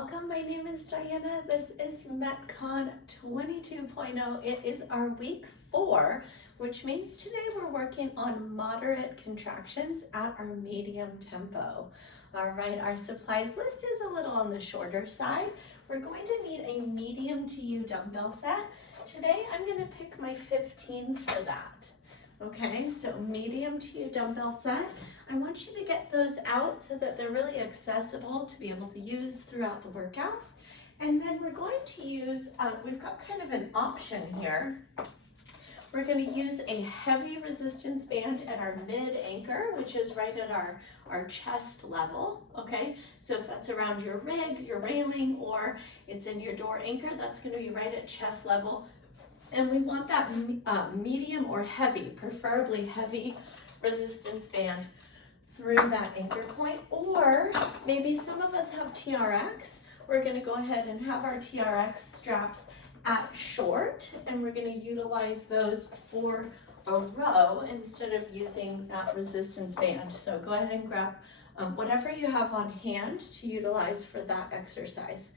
welcome. My name is Diana. This is MetCon 22.0. It is our week 4, which means today we're working on moderate contractions at our medium tempo. All right, our supplies list is a little on the shorter side. We're going to need a medium to U dumbbell set. Today I'm going to pick my 15s for that. Okay, so medium to U dumbbell set. I want you to get those out so that they're really accessible to be able to use throughout the workout. And then we're going to use, we've got kind of an option here. We're going to use a heavy resistance band at our mid anchor, which is right at our chest level, okay? So if that's around your rig, your railing, or it's in your door anchor, that's going to be right at chest level. And we want that medium or heavy, preferably heavy resistance band through that anchor point, or maybe some of us have TRX. We're going to go ahead and have our TRX straps at short, and we're going to utilize those for a row instead of using that resistance band. So go ahead and grab whatever you have on hand to utilize for that exercise.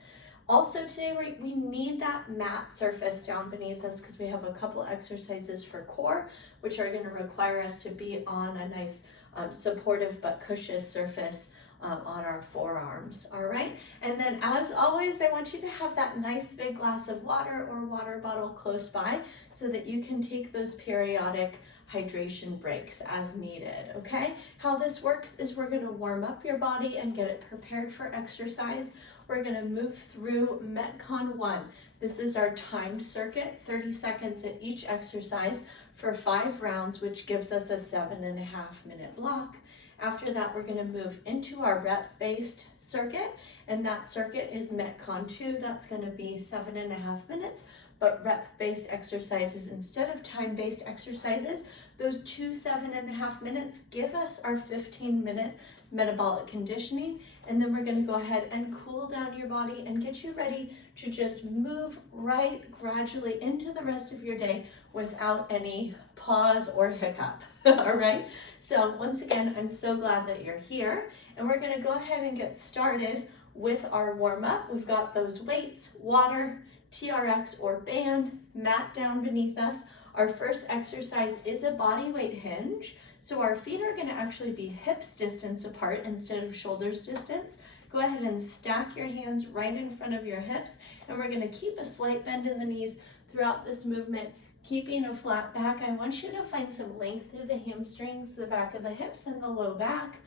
Also today we need that mat surface down beneath us because we have a couple exercises for core which are going to require us to be on a nice supportive but cushious surface on our forearms. All right, and then as always I want you to have that nice big glass of water or water bottle close by so that you can take those periodic hydration breaks as needed. Okay, how this works is we're going to warm up your body and get it prepared for exercise. We're going to move through MetCon 1. This is our timed circuit, 30 seconds at each exercise for 5 rounds, which gives us a 7.5-minute block. After that, we're going to move into our rep-based circuit, and that circuit is MetCon 2. That's going to be 7.5 minutes, but rep-based exercises instead of time-based exercises. Those 2 7.5 minutes give us our 15-minute metabolic conditioning, and then we're going to go ahead and cool down your body and get you ready to just move right gradually into the rest of your day without any pause or hiccup. All right, so once again I'm so glad that you're here, and we're going to go ahead and get started with our warm-up. We've got those weights, water, TRX or band, mat down beneath us. Our first exercise is a body weight hinge. So our feet are going to actually be hips distance apart instead of shoulders distance. Go ahead and stack your hands right in front of your hips, and we're going to keep a slight bend in the knees throughout this movement, keeping a flat back. I want you to find some length through the hamstrings, the back of the hips, and the low back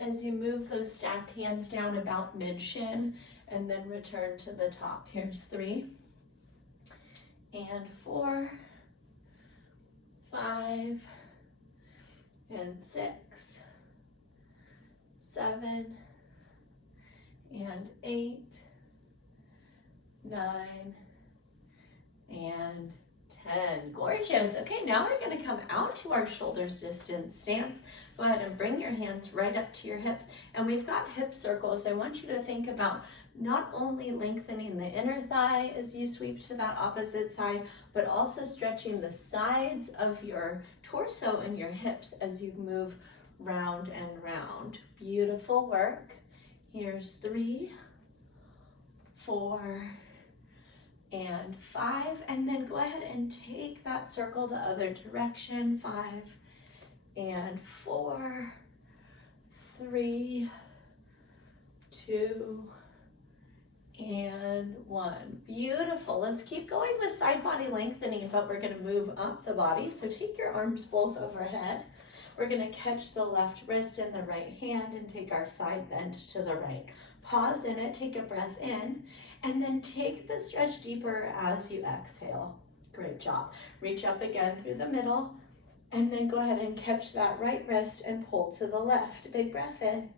as you move those stacked hands down about mid-shin and then return to the top. Here's 3 and 4, 5, and 6, 7, and 8, 9, and 10. Gorgeous. Okay, now we're going to come out to our shoulders distance stance. Go ahead and bring your hands right up to your hips, and we've got hip circles. I want you to think about not only lengthening the inner thigh as you sweep to that opposite side, but also stretching the sides of your torso and your hips as you move round and round. Beautiful work. Here's 3, 4, and 5, and then go ahead and take that circle the other direction. 5 and 4, 3, 2, and 1. Beautiful. Let's keep going with side body lengthening, but we're going to move up the body. So take your arms both overhead. We're going to catch the left wrist in the right hand and take our side bend to the right. Pause in it, take a breath in, and then take the stretch deeper as you exhale. Great job. Reach up again through the middle, and then go ahead and catch that right wrist and pull to the left. Big breath in.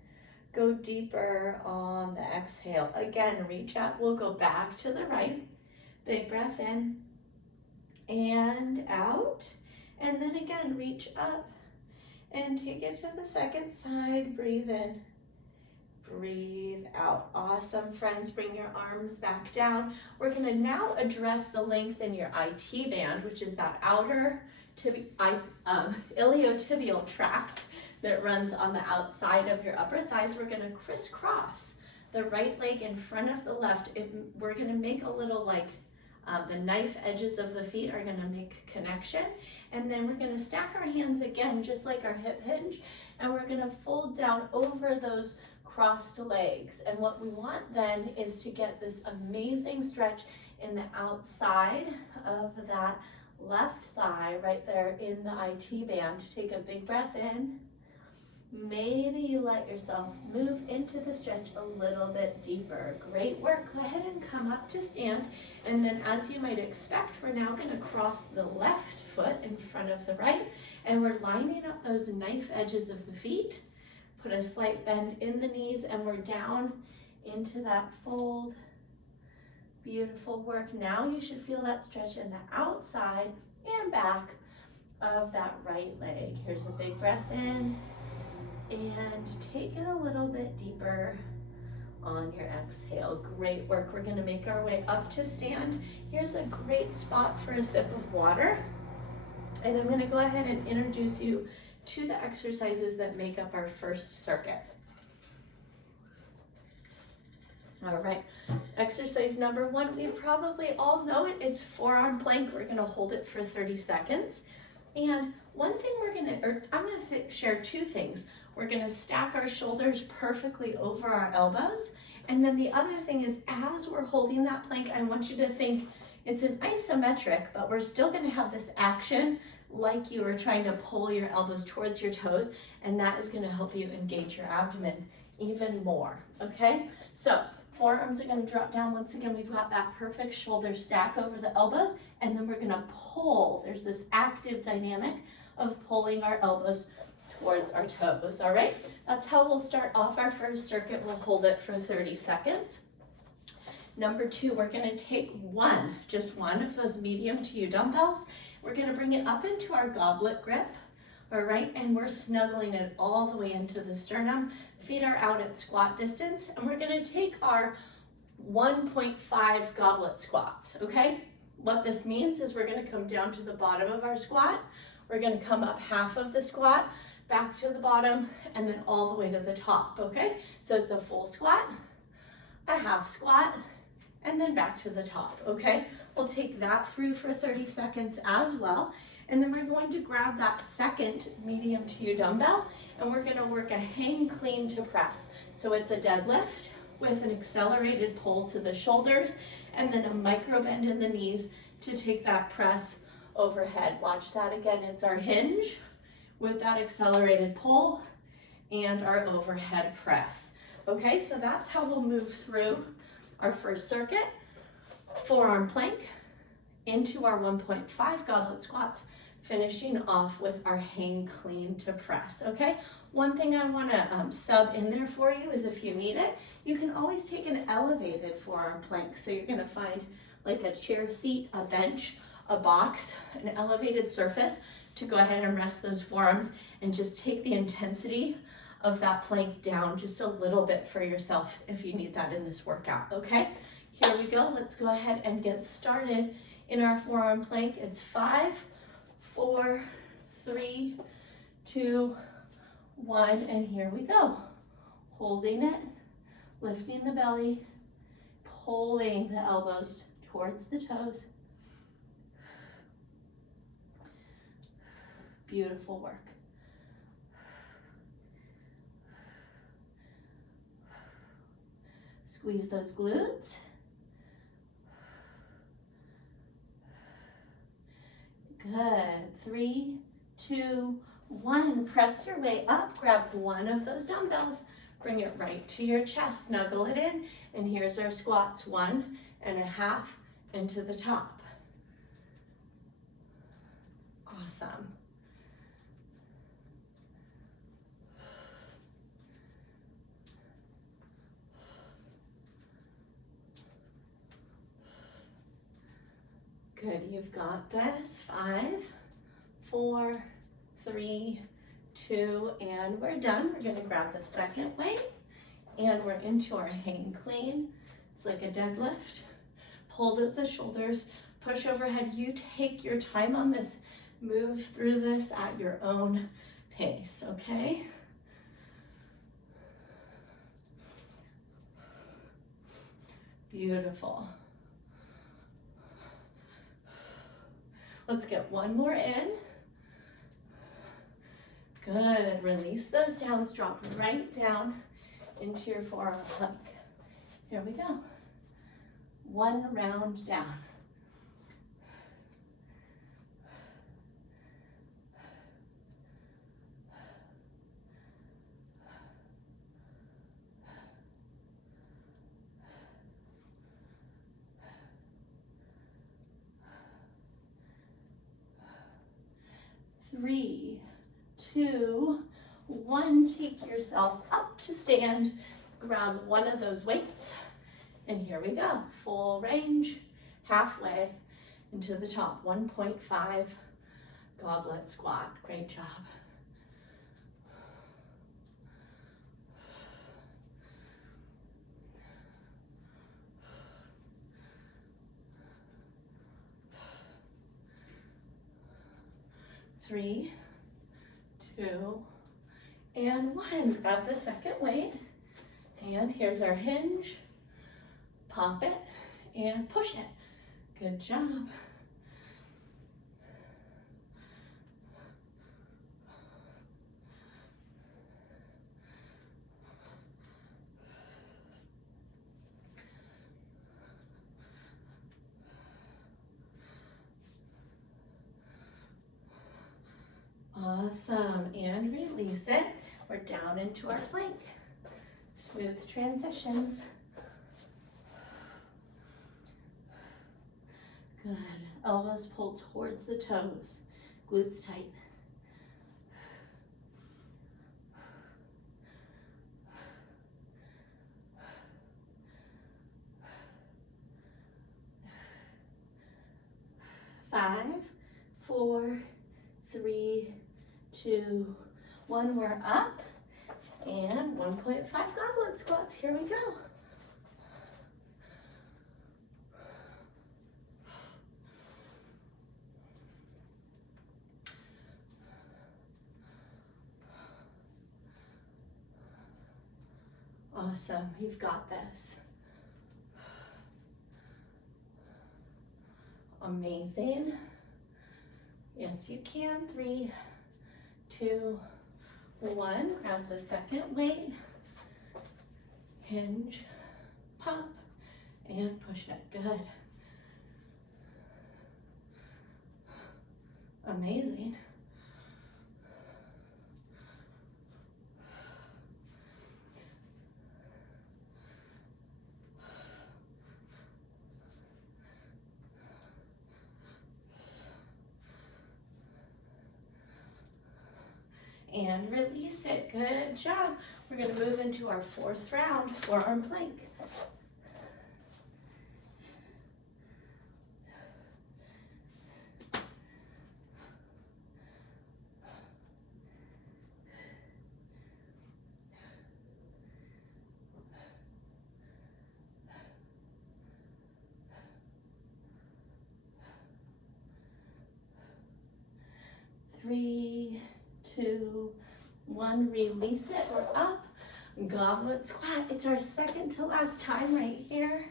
Go deeper on the exhale. Again, reach up. We'll go back to the right. Big breath in and out. And then again, reach up and take it to the second side. Breathe in. Breathe out. Awesome, friends. Bring your arms back down. We're going to now address the length in your IT band, which is that outer iliotibial tract that runs on the outside of your upper thighs. We're going to crisscross the right leg in front of the left. We're gonna make a little like the knife edges of the feet are gonna make connection. And then we're gonna stack our hands again, just like our hip hinge, and we're gonna fold down over those crossed legs. And what we want then is to get this amazing stretch in the outside of that left thigh, right there in the IT band. Take a big breath in. Maybe you let yourself move into the stretch a little bit deeper. Great work. Go ahead and come up to stand. And then as you might expect, we're now going to cross the left foot in front of the right. And we're lining up those knife edges of the feet. Put a slight bend in the knees, and we're down into that fold. Beautiful work. Now you should feel that stretch in the outside and back of that right leg. Here's a big breath in. And take it a little bit deeper on your exhale. Great work. We're going to make our way up to stand. Here's a great spot for a sip of water. And I'm going to go ahead and introduce you to the exercises that make up our first circuit. All right, exercise number 1, we probably all know it. It's forearm plank. We're going to hold it for 30 seconds. And one thing I'm going to share 2 things. We're going to stack our shoulders perfectly over our elbows. And then the other thing is, as we're holding that plank, I want you to think it's an isometric, but we're still going to have this action like you are trying to pull your elbows towards your toes. And that is going to help you engage your abdomen even more. Okay, so forearms are going to drop down. Once again, we've got that perfect shoulder stack over the elbows, and then we're going to pull. There's this active dynamic of pulling our elbows towards our toes. All right, that's how we'll start off our first circuit. We'll hold it for 30 seconds. Number 2, we're going to take just one of those medium to you dumbbells. We're going to bring it up into our goblet grip. All right, and we're snuggling it all the way into the sternum. Feet are out at squat distance, and we're going to take our 1.5 goblet squats, okay? What this means is we're going to come down to the bottom of our squat. We're going to come up half of the squat, back to the bottom, and then all the way to the top, okay? So it's a full squat, a half squat, and then back to the top, okay? We'll take that through for 30 seconds as well. And then we're going to grab that second medium to you dumbbell, and we're going to work a hang clean to press. So it's a deadlift with an accelerated pull to the shoulders, and then a micro bend in the knees to take that press overhead. Watch that again. It's our hinge with that accelerated pull and our overhead press. Okay, so that's how we'll move through our first circuit. Forearm plank into our 1.5 goblet squats, finishing off with our hang clean to press, okay? One thing I wanna sub in there for you is, if you need it, you can always take an elevated forearm plank. So you're gonna find like a chair seat, a bench, a box, an elevated surface to go ahead and rest those forearms and just take the intensity of that plank down just a little bit for yourself if you need that in this workout, okay? Here we go, let's go ahead and get started in our forearm plank. It's 5, 4, 3, 2, 1, and here we go. Holding it, lifting the belly, pulling the elbows towards the toes. Beautiful work. Squeeze those glutes. Good. 3, 2, 1. Press your way up. Grab one of those dumbbells. Bring it right to your chest. Snuggle it in. And here's our squats. 1.5 into the top. Awesome. Good, you've got this. 5, 4, 3, 2, and we're done. We're gonna grab the second weight, and we're into our hang clean. It's like a deadlift. Pull the shoulders, push overhead. You take your time on this. Move through this at your own pace, okay? Beautiful. Let's get one more in. Good, release those downs, drop right down into your forearm plank. Here we go. One round down. Three, two, one. Take yourself up to stand. Grab one of those weights. And here we go. Full range, halfway into the top. 1.5 goblet squat. Great job. Three, two, and one. Grab the second weight. And here's our hinge. Pop it and push it. Good job. Awesome, and release it. We're down into our plank. Smooth transitions. Good, elbows pull towards the toes, glutes tight. Five, four, three, two, one. We're up, and 1.5 goblet squats. Here we go. Awesome, you've got this. Amazing. Yes, you can. 3, 2, 1. Grab the second weight. Hinge, pop, and push it. Good. Amazing. And release it. Good job. We're going to move into our fourth round, forearm plank. Three, 2, 1, release it. We're up. Goblet squat. It's our second to last time right here.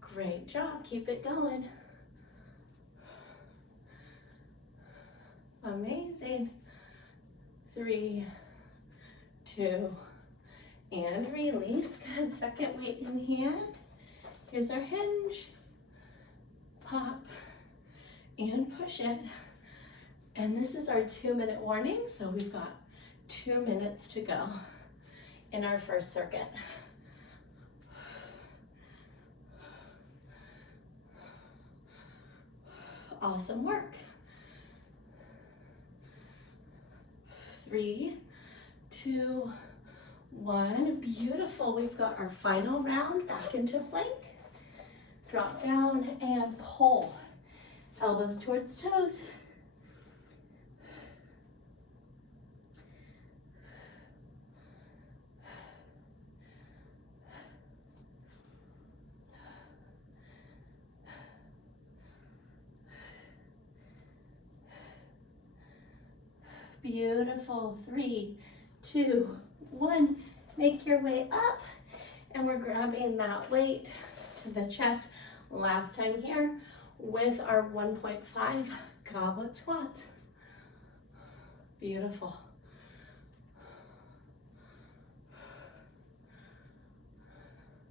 Great job. Keep it going. Amazing. 3, 2, and release. Good. Second weight in hand. Here's our hinge. Pop and push it. And this is our 2-minute warning, so we've got 2 minutes to go in our first circuit. Awesome work. 3, 2, 1. Beautiful. We've got our final round back into plank. Drop down and pull. Elbows towards toes. Beautiful. 3, 2, 1. Make your way up. And we're grabbing that weight to the chest. Last time here with our 1.5 goblet squats. Beautiful.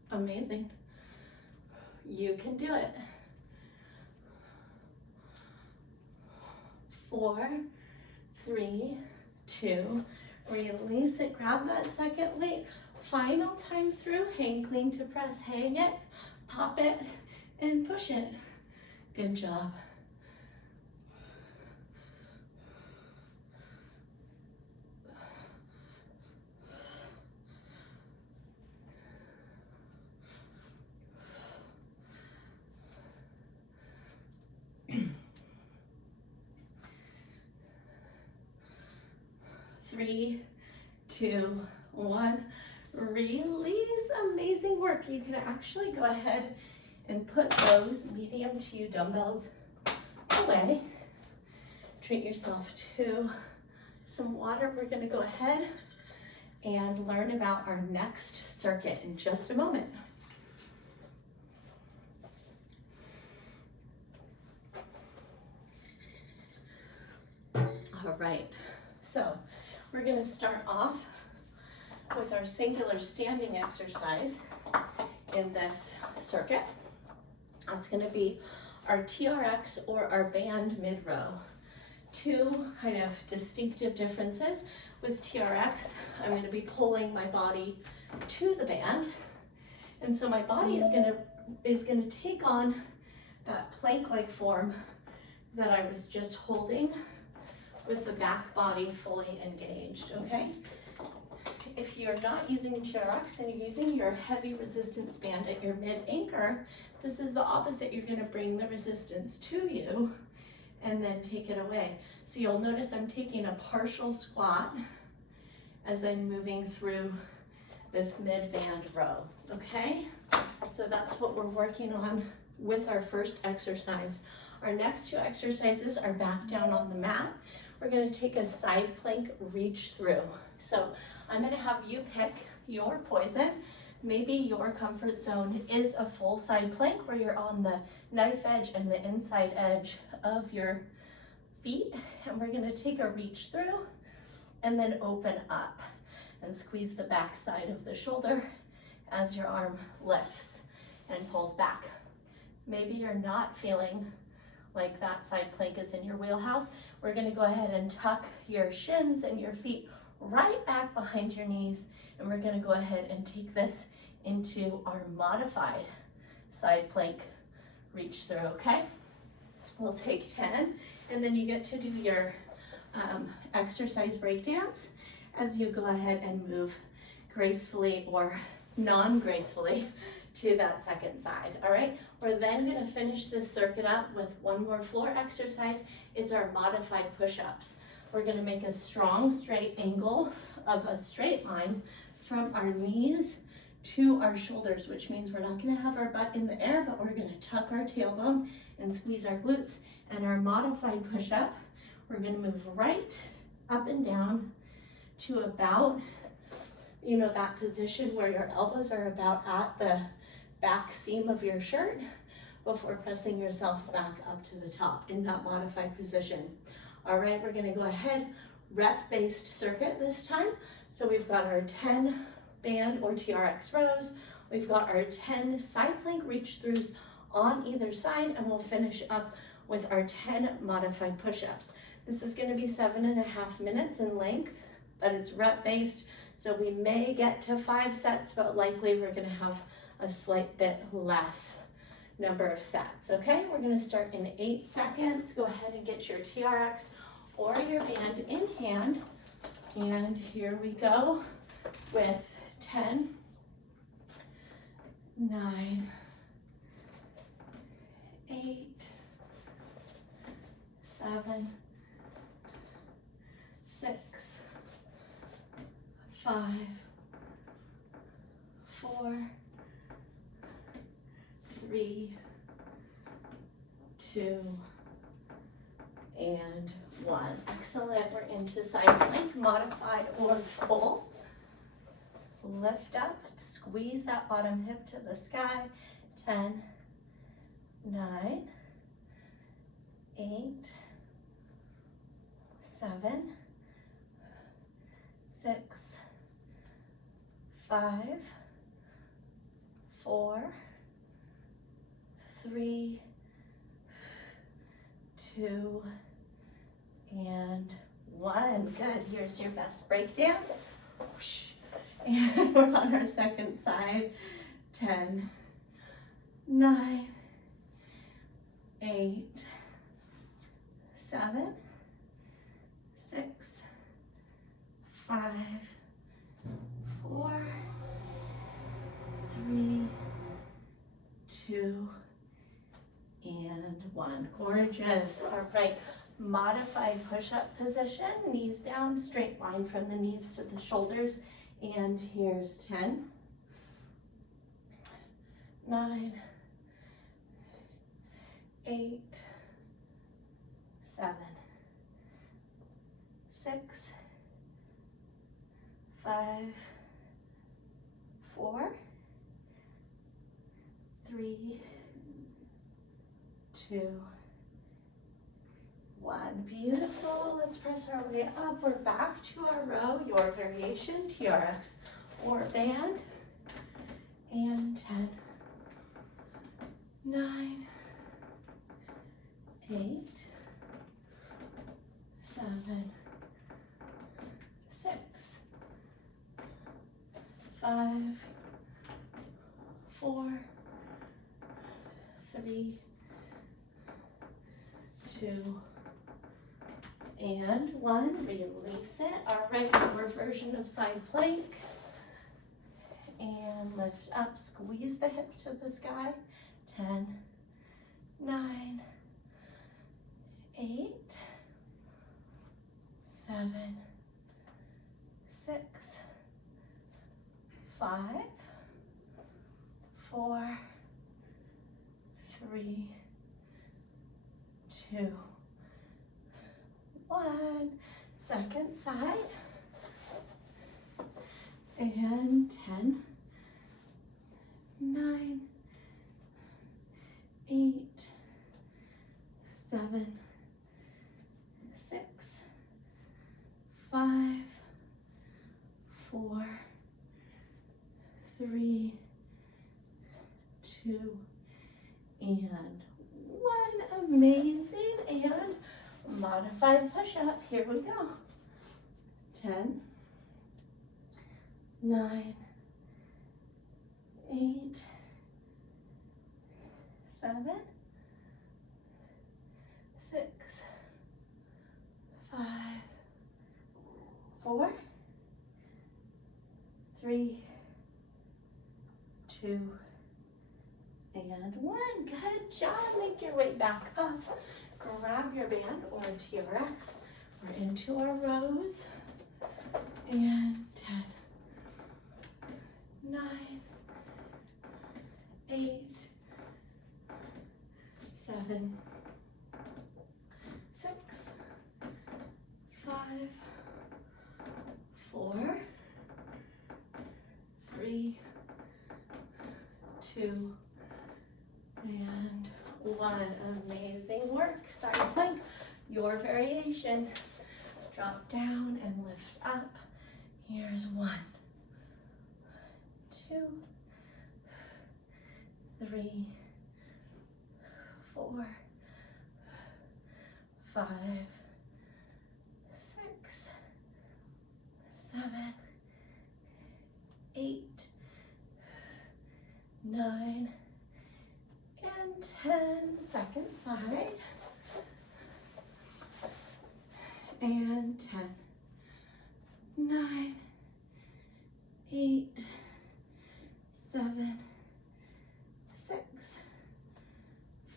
Amazing. You can do it. 4, 3, 2, release it, grab that second weight. Final time through, hang clean to press, hang it, pop it, and push it. Good job. Three, 2, 1. Release. Amazing work. You can actually go ahead and put those medium to you dumbbells away. Treat yourself to some water. We're going to go ahead and learn about our next circuit in just a moment. All right, so we're going to start off with our singular standing exercise in this circuit. That's going to be our TRX or our band mid-row. Two kind of distinctive differences. With TRX, I'm going to be pulling my body to the band, and so my body is going to take on that plank-like form that I was just holding with the back body fully engaged, okay? If you're not using TRX and you're using your heavy resistance band at your mid-anchor, this is the opposite. You're going to bring the resistance to you and then take it away. So you'll notice I'm taking a partial squat as I'm moving through this mid-band row, okay? So that's what we're working on with our first exercise. Our next two exercises are back down on the mat. We're going to take a side plank reach through. So I'm going to have you pick your poison. Maybe your comfort zone is a full side plank where you're on the knife edge and the inside edge of your feet. And we're going to take a reach through and then open up and squeeze the back side of the shoulder as your arm lifts and pulls back. Maybe you're not feeling like that side plank is in your wheelhouse. We're going to go ahead and tuck your shins and your feet right back behind your knees, and we're going to go ahead and take this into our modified side plank reach through, okay? We'll take 10, and then you get to do your exercise breakdance as you go ahead and move gracefully or non-gracefully to that second side, all right? We're then gonna finish this circuit up with one more floor exercise. It's our modified push-ups. We're gonna make a strong straight angle of a straight line from our knees to our shoulders, which means we're not gonna have our butt in the air, but we're gonna tuck our tailbone and squeeze our glutes. And our modified push-up, we're gonna move right up and down to about, you know, that position where your elbows are about at the back seam of your shirt before pressing yourself back up to the top in that modified position. All right, we're gonna go ahead, rep-based circuit this time. So we've got our 10 band or TRX rows. We've got our 10 side plank reach throughs on either side, and we'll finish up with our 10 modified push-ups. This is gonna be 7.5 minutes in length, but it's rep-based. So we may get to 5 sets, but likely we're gonna have a slight bit less number of sets, okay? We're gonna start in 8 seconds. Go ahead and get your TRX or your band in hand. And here we go with 10, 9, 8, 7, 6, 5, 4, 3, 2, and 1. Excellent. We're into side plank, modified or full. Lift up, squeeze that bottom hip to the sky. 10, 9, 8, 7, 6, 5, 4, 3, 2, and 1. Good. Here's your best break dance. And we're on our second side. 10, 9, 8, 7, 6, 5, 4, 3, 2, and 1. Gorgeous. All right. Modified push-up position. Knees down, straight line from the knees to the shoulders. And here's 10, 9, 8, 7, 6, 5, 4, 3, 2, 1. Beautiful. Let's press our way up. We're back to our row, your variation, TRX or band. And 10, 9, 8, 7, 6, 5, 4, 3, 2, and 1. Release it. All right, your version of side plank. And lift up, squeeze the hip to the sky. 10, 9, 8, 7, 6, 5, 4, 3, 2, 1. Second side. And 10, 9, 8, 7, 6, 5, 4, 3, 2, and 1. Amazing. And modified push-up. Here we go. 10, 9, 8, 7, 6, 5, 4, 3, 2, and 1. Good job. Make your way back up. Grab your band or TRX. We're into our rows. And 10, 9, 8, 7, 6, 5, 4, 3, 2, and 1. Amazing work. Side plank, your variation. Drop down and lift up. Here's 1, 2, 3, 4, 5, 6, 7, 8, 9, and 10. Second side. And 10, 9, 8, 7, 6,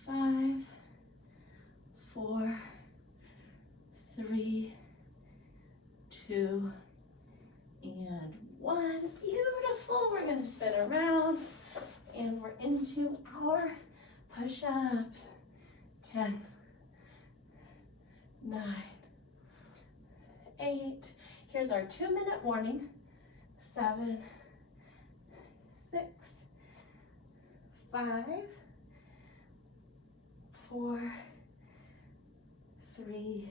5, 4, 3, 2, and 1. Beautiful. We're going to spin around and we're into our push-ups. 10, 9, 8. Here's our 2-minute warning. 7, 6, 5, 4, 3,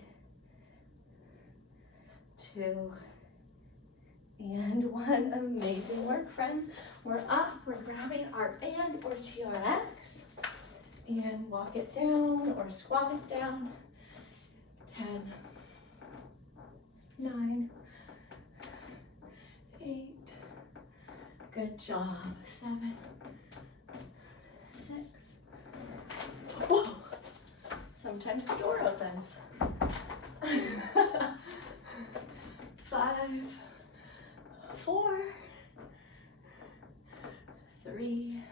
2, and 1. Amazing work, friends. We're up, we're grabbing our band or TRX and walk it down or squat it down. 10, 9, 8, good job. 7, 6, whoa, sometimes the door opens. 5, 4, 3,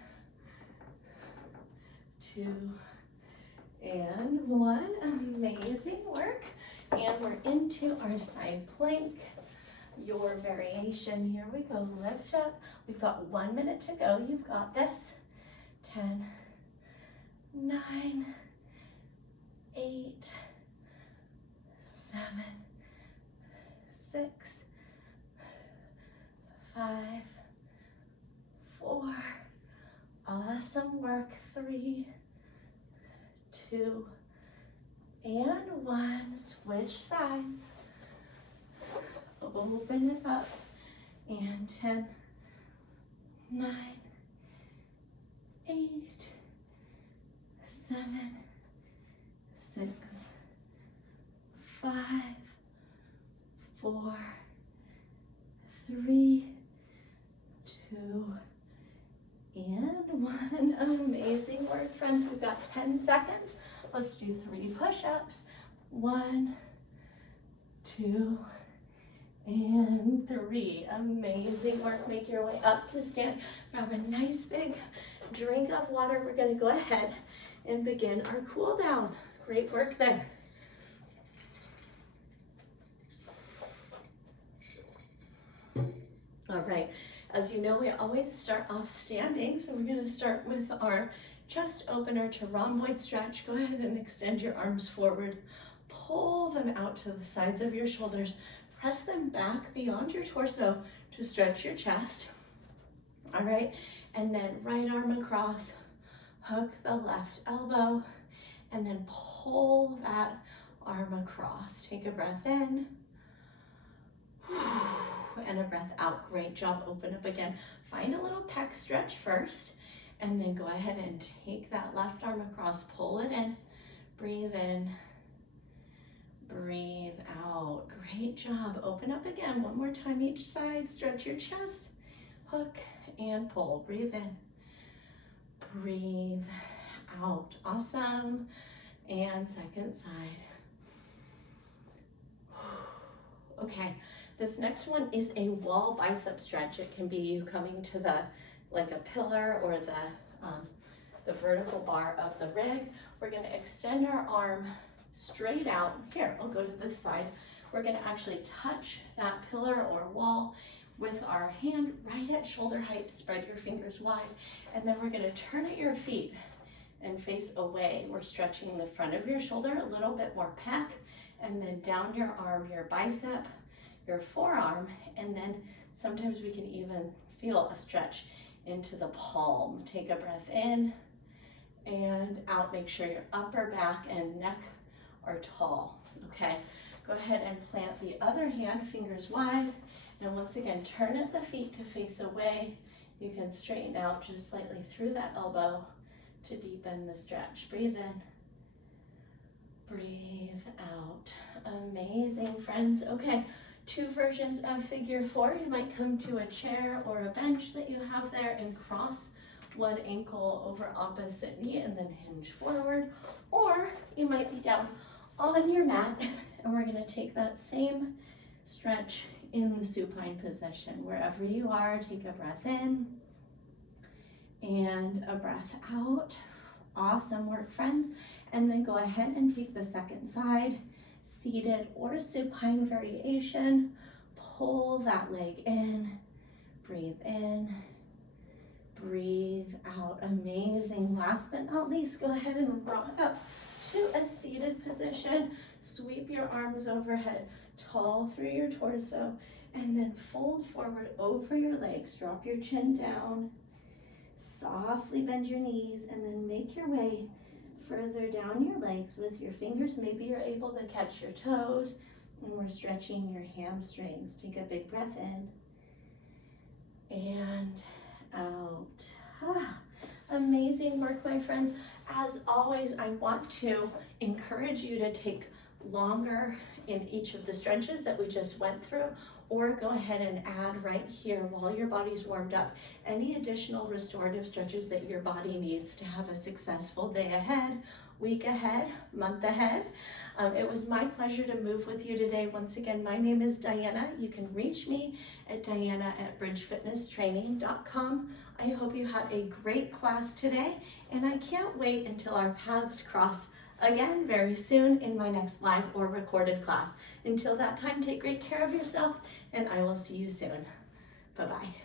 2, and 1. Amazing work. And we're into our side plank, your variation. Here we go, lift up. We've got 1 minute to go. You've got this. 10, 9, 8, 7, 6, 5, 4, awesome work. 3, 2, and 1. Switch sides. Open it up. And 10, 9, 8, 7, 6, 5, 4, 3, 2, and 1. Amazing work, friends. We've got 10 seconds. Let's do 3 push-ups. 1, 2, and 3. Amazing work. Make your way up to stand. Grab a nice big drink of water. We're going to go ahead and begin our cool down. Great work there. All right, as you know, we always start off standing, so we're going to start with our chest opener to rhomboid stretch. Go ahead and extend your arms forward. Pull them out to the sides of your shoulders. Press them back beyond your torso to stretch your chest. All right, and then right arm across, hook the left elbow, and then pull that arm across. Take a breath in. And a breath out. Great job. Open up again. Find a little pec stretch first, and then go ahead and take that left arm across. Pull it in. Breathe in. Breathe out. Great job. Open up again. One more time each side. Stretch your chest. Hook and pull. Breathe in. Breathe out. Awesome. And second side. Okay. This next one is a wall bicep stretch. It can be you coming to like a pillar or the vertical bar of the rig. We're going to extend our arm straight out. Here, I'll go to this side. We're going to actually touch that pillar or wall with our hand right at shoulder height. Spread your fingers wide, and then we're going to turn at your feet and face away. We're stretching the front of your shoulder, a little bit more pec, and then down your arm, your bicep, your forearm, and then sometimes we can even feel a stretch into the palm. Take a breath in and out. Make sure your upper back and neck are tall. Okay, go ahead and plant the other hand, fingers wide, and once again turn at the feet to face away. You can straighten out just slightly through that elbow to deepen the stretch. Breathe in, breathe out. Amazing, friends. Okay, 2 versions of figure 4. You might come to a chair or a bench that you have there and cross one ankle over opposite knee and then hinge forward, or you might be down on your mat, and we're going to take that same stretch in the supine position. Wherever you are, take a breath in and a breath out. Awesome work, friends. And then go ahead and take the second side, seated or supine variation. Pull that leg in, breathe in, breathe out. Amazing. Last but not least, go ahead and rock up to a seated position. Sweep your arms overhead. tall through your torso, and then fold forward over your legs. Drop your chin down, softly bend your knees, and then make your way further down your legs with your fingers. Maybe you're able to catch your toes, and we're stretching your hamstrings. Take a big breath in and out. Amazing work, my friends. As always, I want to encourage you to take longer in each of the stretches that we just went through, or go ahead and add right here while your body's warmed up any additional restorative stretches that your body needs to have a successful day ahead, week ahead, month ahead. It was my pleasure to move with you today. Once again, my name is Diana. You can reach me at diana@bridgefitnesstraining.com. I hope you had a great class today, and I can't wait until our paths cross again very soon in my next live or recorded class. Until that time, take great care of yourself, and I will see you soon. Bye-bye.